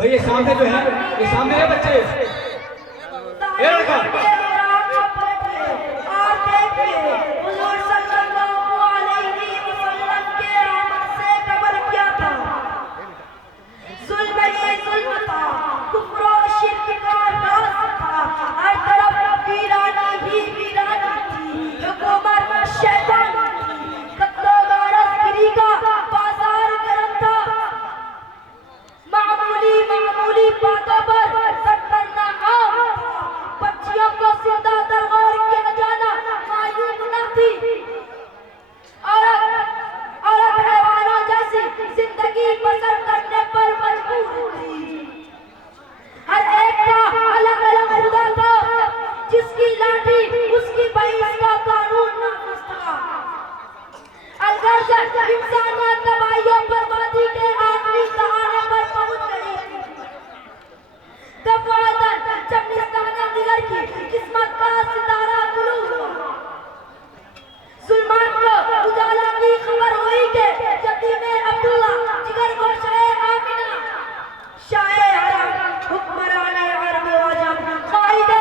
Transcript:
भाई ये सामने जो है, ये सामने है बच्चे, ये लड़का इंसानियत तबाही और बर्बादी के आखिरी सहारे पर पहुंच गई। दफातन जब निस्ताना दिगर की किस्मत का सितारा